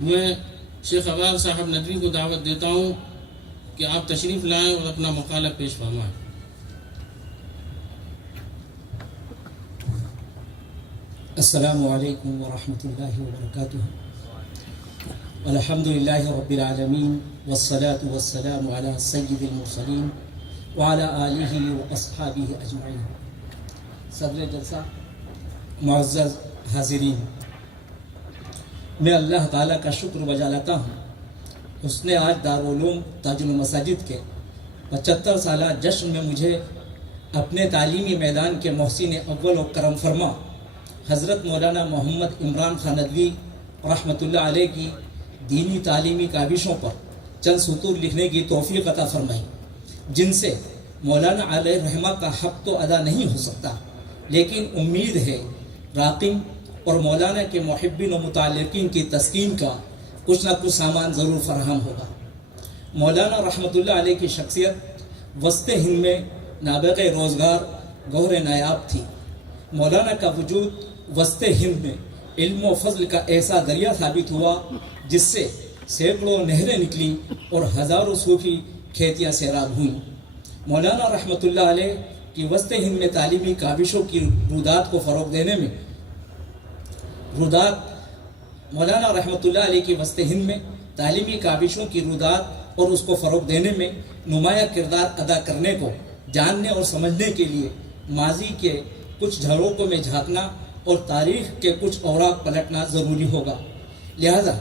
میں شیخ عبار صاحب ندوی کو دعوت دیتا ہوں کہ آپ تشریف لائیں اور اپنا مقالہ پیش فرمائیں۔ السلام علیکم ورحمۃ اللہ وبرکاتہ۔ الحمد للہ رب العالمین والصلاة والسلام علی سید المرسلین وعلی آلہ واصحابہ اجمعین۔ صدر جلسہ، معزز حاضرین، میں اللہ تعالیٰ کا شکر بجا لاتا ہوں۔ اس نے آج دارالعلوم تاج المساجد کے 75 سالہ جشن میں مجھے اپنے تعلیمی میدان کے محسن اول و کرم فرما حضرت مولانا محمد عمران خان ندوی رحمۃ اللہ علیہ کی دینی تعلیمی کاوشوں پر چند سطور لکھنے کی توفیق عطا فرمائی، جن سے مولانا علیہ رحمہ کا حق تو ادا نہیں ہو سکتا، لیکن امید ہے راقم اور مولانا کے محبین و متعلقین کی تسکین کا کچھ نہ کچھ سامان ضرور فراہم ہوگا۔ مولانا رحمۃ اللہ علیہ کی شخصیت وسط ہند میں نابغہ روزگار گوہر نایاب تھی۔ مولانا کا وجود وسط ہند میں علم و فضل کا ایسا دریا ثابت ہوا جس سے سینکڑوں نہریں نکلی اور ہزاروں صوفی کھیتیاں سیراب ہوئیں۔ مولانا رحمۃ اللہ علیہ کی وسط ہند میں تعلیمی کاوشوں کی رودات کو فروغ دینے میں مولانا رحمۃ اللہ علیہ کی وسط ہند میں تعلیمی کاوشوں کی رودات اور اس کو فروغ دینے میں نمایاں کردار ادا کرنے کو جاننے اور سمجھنے کے لیے ماضی کے کچھ جھروکوں میں جھانکنا اور تاریخ کے کچھ اوراق پلٹنا ضروری ہوگا۔ لہذا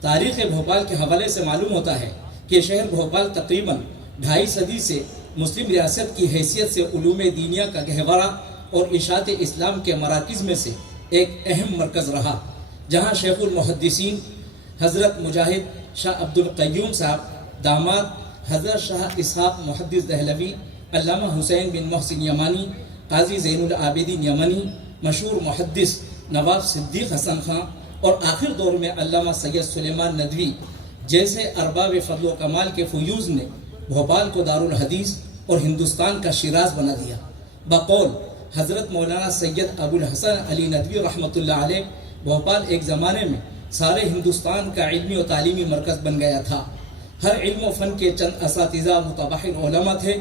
تاریخ بھوپال کے حوالے سے معلوم ہوتا ہے کہ شہر بھوپال تقریباً 2.5 صدی سے مسلم ریاست کی حیثیت سے علوم دینیا کا گہوارہ اور اشاعت اسلام کے مراکز میں سے ایک اہم مرکز رہا، جہاں شیخ المحدثین حضرت مجاہد شاہ عبد القیوم صاحب، داماد حضرت شاہ اسحاق محدث دہلوی، علامہ حسین بن محسن یمانی، قاضی زین العابدین یمنی، مشہور محدث نواب صدیق حسن خان اور آخر دور میں علامہ سید سلیمان ندوی جیسے ارباب فضل و کمال کے فیوز نے بھوپال کو دارالحدیث اور ہندوستان کا شیراز بنا دیا۔ بقول حضرت مولانا سید ابو الحسن علی ندوی رحمۃ اللہ علیہ، بھوپال ایک زمانے میں سارے ہندوستان کا علمی و تعلیمی مرکز بن گیا تھا۔ ہر علم و فن کے چند اساتذہ متبحر علماء تھے۔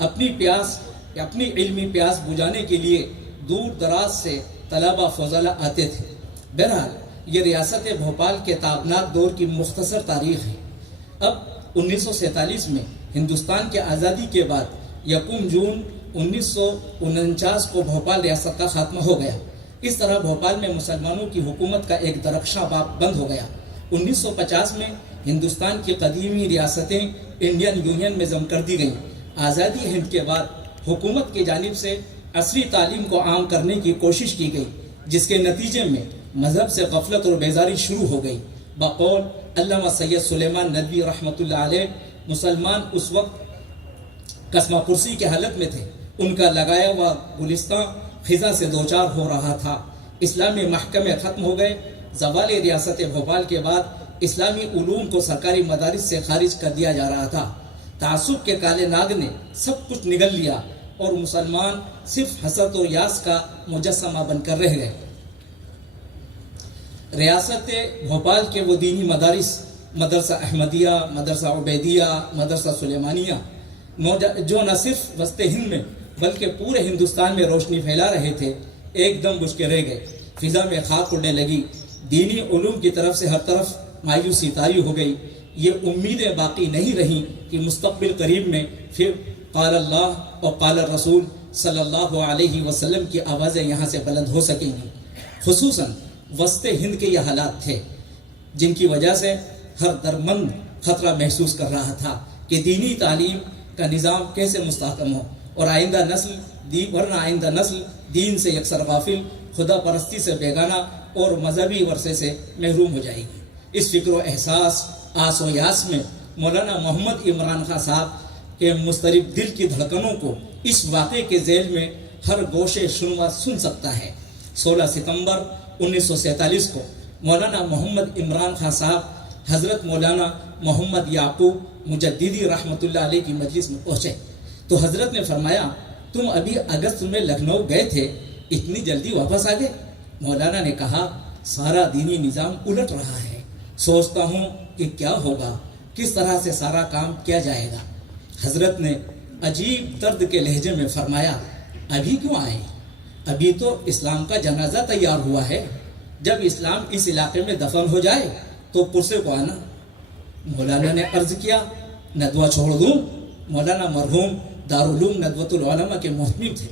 اپنی علمی پیاس بجھانے کے لیے دور دراز سے طلبہ فضلاء آتے تھے۔ بہرحال یہ ریاست بھوپال کے تابناک دور کی مختصر تاریخ ہے۔ اب 1947 میں ہندوستان کے آزادی کے بعد 1 جون 1949 کو بھوپال ریاست کا خاتمہ ہو گیا۔ اس طرح بھوپال میں مسلمانوں کی حکومت کا ایک درخشاں باب بند ہو گیا۔ 1950 میں ہندوستان کی قدیمی ریاستیں انڈین یونین میں ضم کر دی گئیں۔ آزادی ہند کے بعد حکومت کی جانب سے عصری تعلیم کو عام کرنے کی کوشش کی گئی، جس کے نتیجے میں مذہب سے غفلت اور بیزاری شروع ہو گئی۔ بقول علامہ سید سلیمان ندوی رحمۃ اللہ علیہ، مسلمان اس وقت قسمہ پرسی کی حالت میں تھے۔ ان کا لگایا ہوا گلستان خزاں سے دوچار ہو رہا تھا۔ اسلامی محکمے ختم ہو گئے۔ زوال ریاست بھوپال کے بعد اسلامی علوم کو سرکاری مدارس سے خارج کر دیا جا رہا تھا۔ تعصب کے کالے ناگ نے سب کچھ نگل لیا اور مسلمان صرف حسد و یاس کا مجسمہ بن کر رہ گئے۔ ریاست بھوپال کے وہ دینی مدارس، مدرسہ احمدیہ، مدرسہ عبیدیہ، مدرسہ سلیمانیہ، جو نہ صرف وسط ہند میں بلکہ پورے ہندوستان میں روشنی پھیلا رہے تھے، ایک دم بجھ کے رہ گئے۔ فضا میں خاک اڑنے لگی۔ دینی علوم کی طرف سے ہر طرف مایوسی طاری ہو گئی۔ یہ امیدیں باقی نہیں رہیں کہ مستقبل قریب میں پھر قال اللہ اور قال الرسول صلی اللہ علیہ وسلم کی آوازیں یہاں سے بلند ہو سکیں گی۔ خصوصاً وسط ہند کے یہ حالات تھے جن کی وجہ سے ہر درمند خطرہ محسوس کر رہا تھا کہ دینی تعلیم کا نظام کیسے مستحکم ہو اور آئندہ نسل دین سے یکسر غافل، خدا پرستی سے بیگانہ اور مذہبی ورثے سے محروم ہو جائے گی۔ اس فکر و احساس، آس و یاس میں مولانا محمد عمران خان صاحب کے مضطرب دل کی دھڑکنوں کو اس واقعے کے ذیل میں ہر گوشے شنوا سن سکتا ہے۔ 16 ستمبر 1947 کو مولانا محمد عمران خان صاحب حضرت مولانا محمد یعقوب مجددی رحمۃ اللہ علیہ کی مجلس میں پہنچے تو حضرت نے فرمایا، تم ابھی اگست میں لکھنؤ گئے تھے، اتنی جلدی واپس آ گئے؟ مولانا نے کہا، سارا دینی نظام الٹ رہا ہے، سوچتا ہوں کہ کیا ہوگا، کس طرح سے سارا کام کیا جائے گا۔ حضرت نے عجیب درد کے لہجے میں فرمایا، ابھی کیوں آئے؟ ابھی تو اسلام کا جنازہ تیار ہوا ہے، جب اسلام اس علاقے میں دفن ہو جائے تو پرسے کو آنا۔ مولانا نے عرض کیا، ندوہ چھوڑ دوں؟ مولانا مرحوم دارالعلوم ندوۃ العلماء کے محتمم تھے۔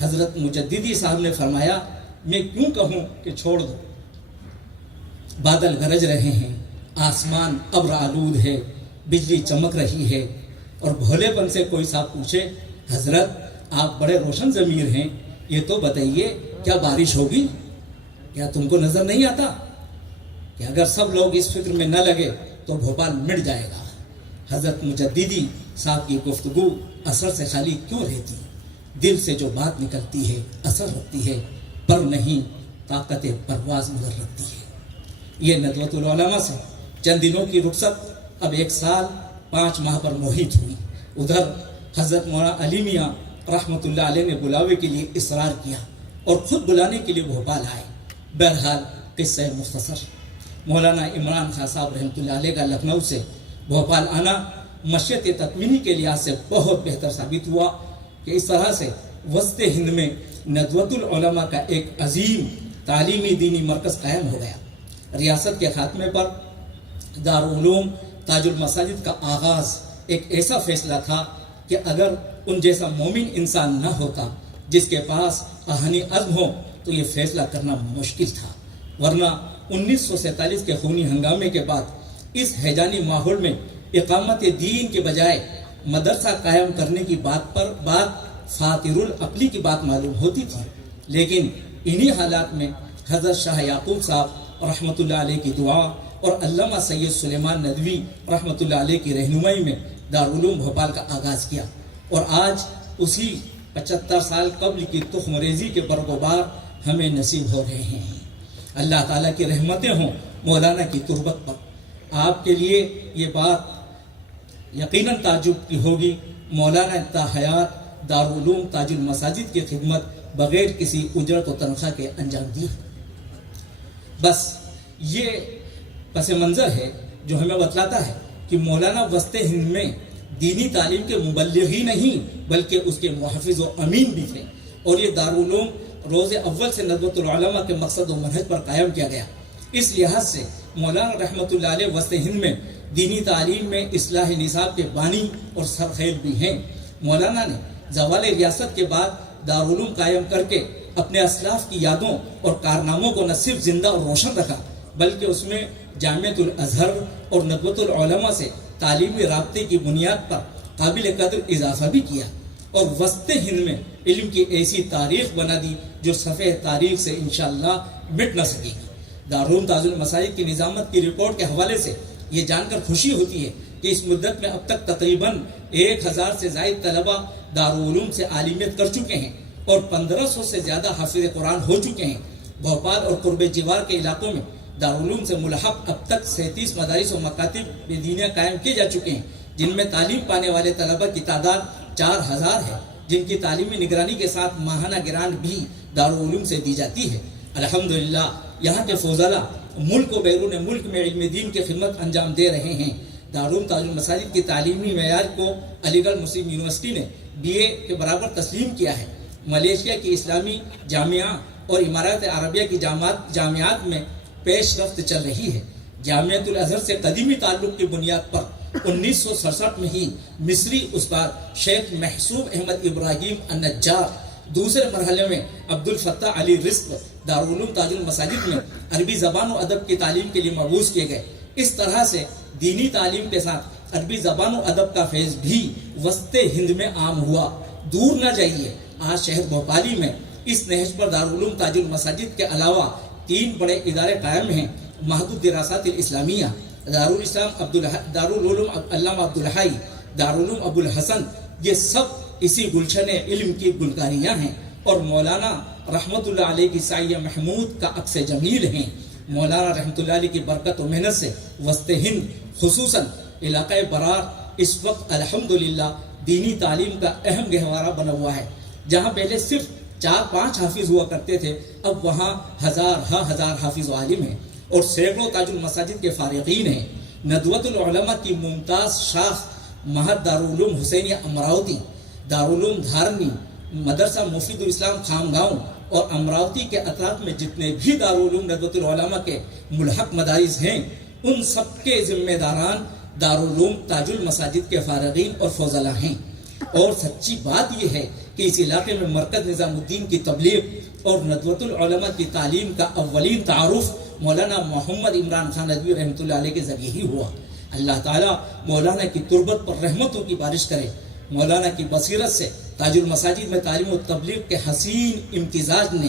حضرت مجددی صاحب نے فرمایا، میں کیوں کہوں کہ چھوڑ دو؟ بادل گرج رہے ہیں، آسمان ابر آلود ہے، بجلی چمک رہی ہے، اور بھولے پن سے کوئی صاحب پوچھے، حضرت آپ بڑے روشن ضمیر ہیں، یہ تو بتائیے کیا بارش ہوگی؟ کیا تم کو نظر نہیں آتا کہ اگر سب لوگ اس فکر میں نہ لگے تو بھوپال مٹ جائے گا؟ حضرت مجددی صاحب کی گفتگو اثر سے خالی کیوں رہتی؟ دل سے جو بات نکلتی ہے اثر رکھتی ہے، پر نہیں طاقت پرواز مگر رکھتی ہے۔ یہ ندوۃ العلماء سے چند دنوں کی رخصت اب 1 سال 5 ماہ پر محیط ہوئی۔ ادھر حضرت مولانا علی میاں رحمۃ اللہ علیہ نے بلاوے کے لیے اصرار کیا اور خود بلانے کے لیے بھوپال آئے۔ بہرحال قصہ مختصر، مولانا عمران خان صاحب رحمۃ اللہ علیہ کا لکھنؤ سے بھوپال آنا مشیت تکوینی کے لحاظ سے بہت بہتر ثابت ہوا کہ اس طرح سے وسط ہند میں ندوۃ العلماء کا ایک عظیم تعلیمی دینی مرکز قائم ہو گیا۔ ریاست کے خاتمے پر دارالعلوم تاج المساجد کا آغاز ایک ایسا فیصلہ تھا کہ اگر ان جیسا مومن انسان نہ ہوتا جس کے پاس آہنی عزم ہو تو یہ فیصلہ کرنا مشکل تھا، ورنہ 1947 کے خونی ہنگامے کے بعد اس ہیجانی ماحول میں اقامت دین کے بجائے مدرسہ قائم کرنے کی بات فاتر العقلی کی بات معلوم ہوتی تھی۔ لیکن انہی حالات میں حضرت شاہ یعقوب صاحب رحمۃ اللہ علیہ کی دعا اور علامہ سید سلیمان ندوی رحمۃ اللہ علیہ کی رہنمائی میں دارالعلوم بھوپال کا آغاز کیا، اور آج اسی 75 سال قبل کی تخم ریزی کے بروبار ہمیں نصیب ہو رہے ہیں۔ اللہ تعالیٰ کی رحمتیں ہوں مولانا کی تربت پر۔ آپ کے لیے یہ بات یقیناً تعجب کی ہوگی، مولانا تا حیات دارالعلوم تاج المساجد کی خدمت بغیر کسی اجرت و تنخواہ کے انجام دی۔ بس یہ پس منظر ہے جو ہمیں بتلاتا ہے کہ مولانا وسط ہند میں دینی تعلیم کے مبلغ ہی نہیں بلکہ اس کے محافظ و امین بھی تھے، اور یہ دارالعلوم روز اول سے ندوۃ العلماء کے مقصد و منہج پر قائم کیا گیا۔ اس لحاظ سے مولانا رحمۃ اللہ علیہ وسط ہند میں دینی تعلیم میں اصلاح نصاب کے بانی اور سرخیل بھی ہیں۔ مولانا نے زوال ریاست کے بعد دارالعلوم قائم کر کے اپنے اسلاف کی یادوں اور کارناموں کو نہ صرف زندہ اور روشن رکھا بلکہ اس میں جامعۃ الازہر اور ندوۃ العلماء سے تعلیمی رابطے کی بنیاد پر قابل قدر اضافہ بھی کیا، اور وسط ہند میں علم کی ایسی تاریخ بنا دی جو صفحہ تاریخ سے انشاءاللہ مٹ نہ سکے گی۔ دارالعلوم تاج المساجد کی نظامت کی رپورٹ کے حوالے سے یہ جان کر خوشی ہوتی ہے کہ اس مدت میں اب تک تقریباً 1000 سے زائد طلبہ دارالعلوم سے عالمیت کر چکے ہیں اور 1500 سے زیادہ حافظ قرآن ہو چکے ہیں۔ بھوپال اور قرب جوار کے علاقوں میں دارالعلوم سے ملحق اب تک 37 مدارس و مکاتب دینیہ قائم کیے جا چکے ہیں، جن میں تعلیم پانے والے طلبہ کی تعداد 4000 ہے، جن کی تعلیمی نگرانی کے ساتھ ماہانہ گرانٹ بھی دارالعلوم سے دی جاتی ہے۔ الحمدللہ یہاں کے فضلاء ملک و بیرون ملک میں علم دین کی خدمت انجام دے رہے ہیں۔ دارالعلوم تاج المساجد کی تعلیمی معیار کو علی گڑھ مسلم یونیورسٹی نے BA کے برابر تسلیم کیا ہے۔ ملیشیا کی اسلامی جامعہ اور امارات عربیہ کی جامعات میں پیش رفت چل رہی ہے۔ جامعۃ الازہر سے قدیمی تعلق کی بنیاد پر 1967 میں ہی مصری استاد شیخ محسوب احمد ابراہیم النجار، دوسرے مرحلے میں عبد الفتاح علی رزق دارالعلوم تاج المساجد میں عربی زبان و ادب کی تعلیم کے لیے مبعوث کیے گئے۔ اس طرح سے دینی تعلیم کے ساتھ عربی زبان و ادب کا فیض بھی وسط ہند میں عام ہوا۔ دور نہ جائیے، آج شہر بھوپالی میں اس نہج پر دارالعلوم تاج المساجد کے علاوہ 3 بڑے ادارے قائم ہیں: محدود دراسات الاسلامیہ، دارالعلوم علامہ عبدالحی، دارالعلوم ابو الحسن، یہ سب اسی گلشن علم کی گلکاریاں ہیں اور مولانا رحمۃ اللہ علیہ کی سایہ محمود کا عکس جمیل ہیں۔ مولانا رحمۃ اللہ علیہ کی برکت و محنت سے وسط ہند خصوصاً علاقہ برار اس وقت الحمدللہ دینی تعلیم کا اہم گہوارہ بنا ہوا ہے۔ جہاں پہلے صرف 4-5 حافظ ہوا کرتے تھے، اب وہاں ہزار حافظ و عالم ہیں، اور سینکڑوں تاج المساجد کے فارغین ہیں۔ ندوۃ العلماء کی ممتاز شاخ مہد دارالعلوم حسینیہ امراوتی، دارالعلوم دھارنی، مدرسہ مفید الاسلام خامگاؤں اور امراوتی کے اطراف میں جتنے بھی دارالعلوم ندوۃ العلماء کے ملحق مدارس ہیں، ان سب کے ذمہ داران دارالعلوم تاج المساجد کے فارغین اور فضلاء ہیں۔ اور سچی بات یہ ہے کہ اس علاقے میں مرکز نظام الدین کی تبلیغ اور ندوۃ العلماء کی تعلیم کا اولین تعارف مولانا محمد عمران خان ندوی رحمۃ اللہ علیہ کے ذریعے ہی ہوا۔ اللہ تعالیٰ مولانا کی تربت پر رحمتوں کی بارش کرے۔ مولانا کی بصیرت سے تاج المساجد میں تعلیم و تبلیغ کے حسین امتزاج نے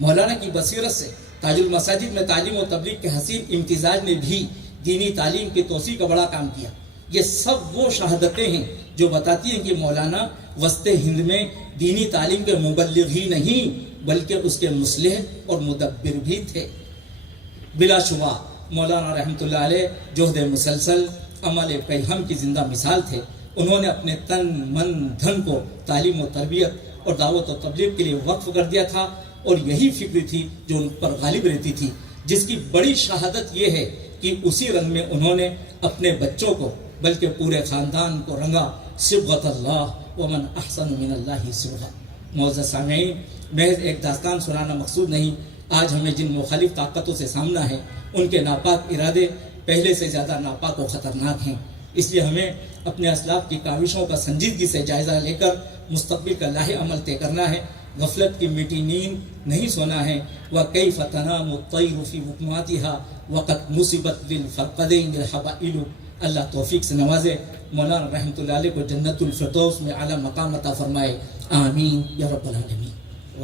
مولانا کی بصیرت سے تاج المساجد میں تعلیم و تبلیغ کے حسین امتزاج نے بھی دینی تعلیم کی توسیع کا بڑا کام کیا۔ یہ سب وہ شہادتیں ہیں جو بتاتی ہیں کہ مولانا وسط ہند میں دینی تعلیم کے مبلغ ہی نہیں بلکہ اس کے مصلح اور مدبر بھی تھے۔ بلا شبہ مولانا رحمۃ اللہ علیہ جہد مسلسل، عمل پیہم کی زندہ مثال تھے۔ انہوں نے اپنے تن من دھن کو تعلیم و تربیت اور دعوت و تبلیغ کے لیے وقف کر دیا تھا، اور یہی فکر تھی جو ان پر غالب رہتی تھی، جس کی بڑی شہادت یہ ہے کہ اسی رنگ میں انہوں نے اپنے بچوں کو بلکہ پورے خاندان کو رنگا۔ صبغۃ اللہ ومن احسن من اللہ صبغہ۔ معزز سامعین، محض ایک داستان سنانا مقصود نہیں، آج ہمیں جن مخالف طاقتوں سے سامنا ہے ان کے ناپاک ارادے پہلے سے زیادہ ناپاک و خطرناک ہیں۔ اس لیے ہمیں اپنے اسلاف کی کاوشوں کا سنجیدگی سے جائزہ لے کر مستقبل کا لاہ عمل طے کرنا ہے۔ غفلت کی میٹھی نیند نہیں سونا ہے۔ وَكَيْفَ تَنَامُ الطَّيْرُ فِي وُكْمَاتِهَا وَقَدْ نُصِبَتْ لِلْفَرْقَدَيْنِ الْحَبَائِلُ۔ اللہ توفیق سے نوازے، مولانا رحمۃ اللہ علیہ کو جنت الفردوس میں اعلیٰ مقام عطا فرمائے، آمین یا رب العالمین۔